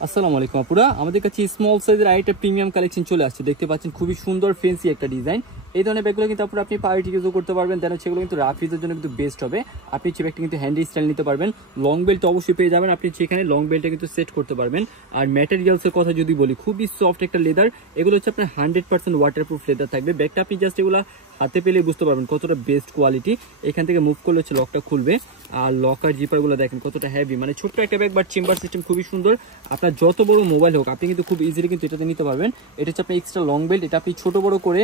আসসালামু আলাইকুম আপুরা, আমাদের কাছে স্মল সাইজের আরেকটা প্রিমিয়াম কালেকশন চলে আসছে। দেখতে পাচ্ছেন খুবই সুন্দর ফেন্সি একটা ডিজাইন। এই ধরনের ব্যাগগুলো কিন্তু আপনারা আপনি পার্টি ইউজও করতে পারবেন, দেন সেগুলো কিন্তু রাফ ইউজের জন্য কিন্তু বেস্ট হবে। আপনি যে ব্যাগটা কিন্তু হ্যান্ডি স্টাইল নিতে পারবেন, লং বেল্ট অবশ্যই পেয়ে যাবেন, আপনি সেখানে লং বেল্টটা কিন্তু সেট করতে পারবেন। আর ম্যাটেরিয়ালসের কথা যদি বলি, খুবই সফট একটা লেদার, এগুলো হচ্ছে আপনার 100% ওয়াটারপ্রুফ লেদার থাকবে। ব্যাগটা আপনি জাস্ট এগুলো হাতে পেলে বুঝতে পারবেন কতটা বেস্ট কোয়ালিটি। এখান থেকে মুভ করলে হচ্ছে লকটা খুলবে, আর লকার জিপারগুলো দেখেন কতটা হেভি, মানে ছোট্ট একটা ব্যাগ বাট চেম্বার সিস্টেম খুবই সুন্দর। আপনার যত বড় মোবাইল হোক আপনি কিন্তু খুব ইজিলি কিন্তু এটাতে নিতে পারবেন। এটা হচ্ছে আপনার এক্সট্রা লং বেল্ট, এটা আপনি ছোট বড় করে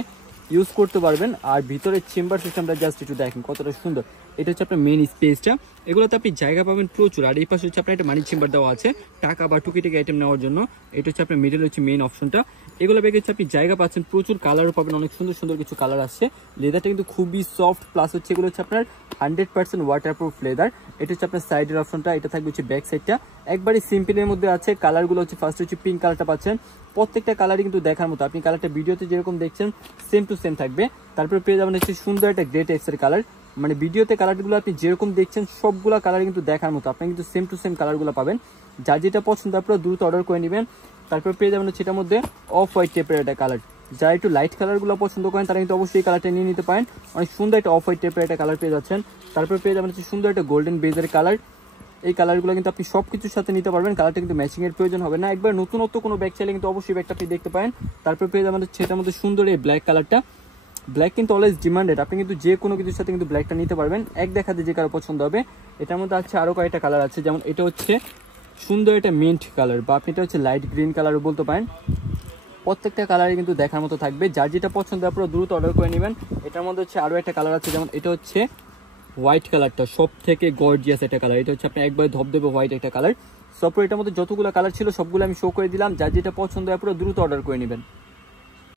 ইউজ করতে পারবেন। আর ভিতরে চেম্বার সিস্টেমটা জাস্ট একটু দেখেন কতটা সুন্দর। এটা হচ্ছে আপনার মেইন স্পেসটা, এগুলোতে আপনি জায়গা পাবেন প্রচুর। আর এই পাশে হচ্ছে আপনার একটা মানি চেম্বার দেওয়া আছে টাকা বা টুকিটাকি আইটেম নেওয়ার জন্য। এটা হচ্ছে আপনার মিডল হচ্ছে মেইন অপশনটা। এগুলো ব্যাগে হচ্ছে আপনি জায়গা পাচ্ছেন প্রচুর, কালারও পাবেন, অনেক সুন্দর সুন্দর কিছু কালার আসছে। লেদারটা কিন্তু খুবই সফট, প্লাস হচ্ছে এগুলো হচ্ছে আপনার 100% ওয়াটারপ্রুফ লেদার। এটা হচ্ছে আপনার সাইডের অপশনটা, এটা থাকবে হচ্ছে ব্যাক সাইডটা একবারই সিম্পলের মধ্যে আছে। কালারগুলো হচ্ছে ফার্স্ট হচ্ছে পিঙ্ক কালারটা পাচ্ছেন, প্রত্যেকটা কালারই কিন্তু দেখার মতো। আপনি কালারটা ভিডিওতে যেরকম দেখছেন সেম টু সেম থাকবে। তারপরে পেয়ে যাবেন হচ্ছে সুন্দর একটা গ্রে টেক্সের কালার, মানে ভিডিওতে কালারগুলো আপনি যেরকম দেখছেন সবগুলো কালার কিন্তু দেখার মতো, আপনি কিন্তু সেম টু সেম কালারগুলো পাবেন। যার যেটা পছন্দ আপনারা দ্রুত অর্ডার করে নেবেন। তারপরে পেয়ে যাবেন হচ্ছে এটার মধ্যে অফ হোয়াইট টাইপের একটা কালার, যারা একটু লাইট কালারগুলো পছন্দ করেন তারা কিন্তু অবশ্যই এই কালারটা নিয়ে নিতে পারেন। অনেক সুন্দর একটা অফ হোয়াইট টাইপের একটা কালার পেয়ে যাচ্ছেন। তারপরে পেয়ে যাবেন হচ্ছে সুন্দর একটা গোল্ডেন বেজের কালার। এই কালারগুলো কিন্তু আপনি সব কিছুর সাথে নিতে পারবেন, কালারটা কিন্তু ম্যাচিং এর প্রয়োজন হবে না। একবার নতুনত্ব কোনো ব্যাগ চাইলে কিন্তু অবশ্যই ব্যাগটা আপনি দেখতে পারেন। তারপরে পেয়ে যাবেন হচ্ছে এটার মধ্যে সুন্দর এই ব্ল্যাক কালারটা। ব্ল্যাক কিন্তু অলওয়েজ ডিমান্ডেড, আপনি কিন্তু যে কোনো কিছুর সাথে কিন্তু ব্ল্যাকটা নিতে পারবেন, এক দেখাতে যে কারো পছন্দ হবে। এটার মধ্যে আছে আরও কয়েকটা কালার আছে, যেমন এটা হচ্ছে সুন্দর একটা মিন্ট কালার, বা আপনি এটা হচ্ছে লাইট গ্রিন কালারও বলতে পারেন। প্রত্যেকটা কালারই কিন্তু দেখার মতো থাকবে, যার যেটা পছন্দ আপনারা দ্রুত অর্ডার করে নেবেন। এটার মধ্যে হচ্ছে আরও একটা কালার আছে, যেমন এটা হচ্ছে হোয়াইট কালারটা সব থেকে গর্জিয়াস একটা কালার। এটা হচ্ছে আপনার একবারে ধবধবে হোয়াইট একটা কালার। সব এটার মধ্যে যতগুলো কালার ছিল সবগুলো আমি শো করে দিলাম, যার যেটা পছন্দ আপনারা দ্রুত অর্ডার করে নেবেন।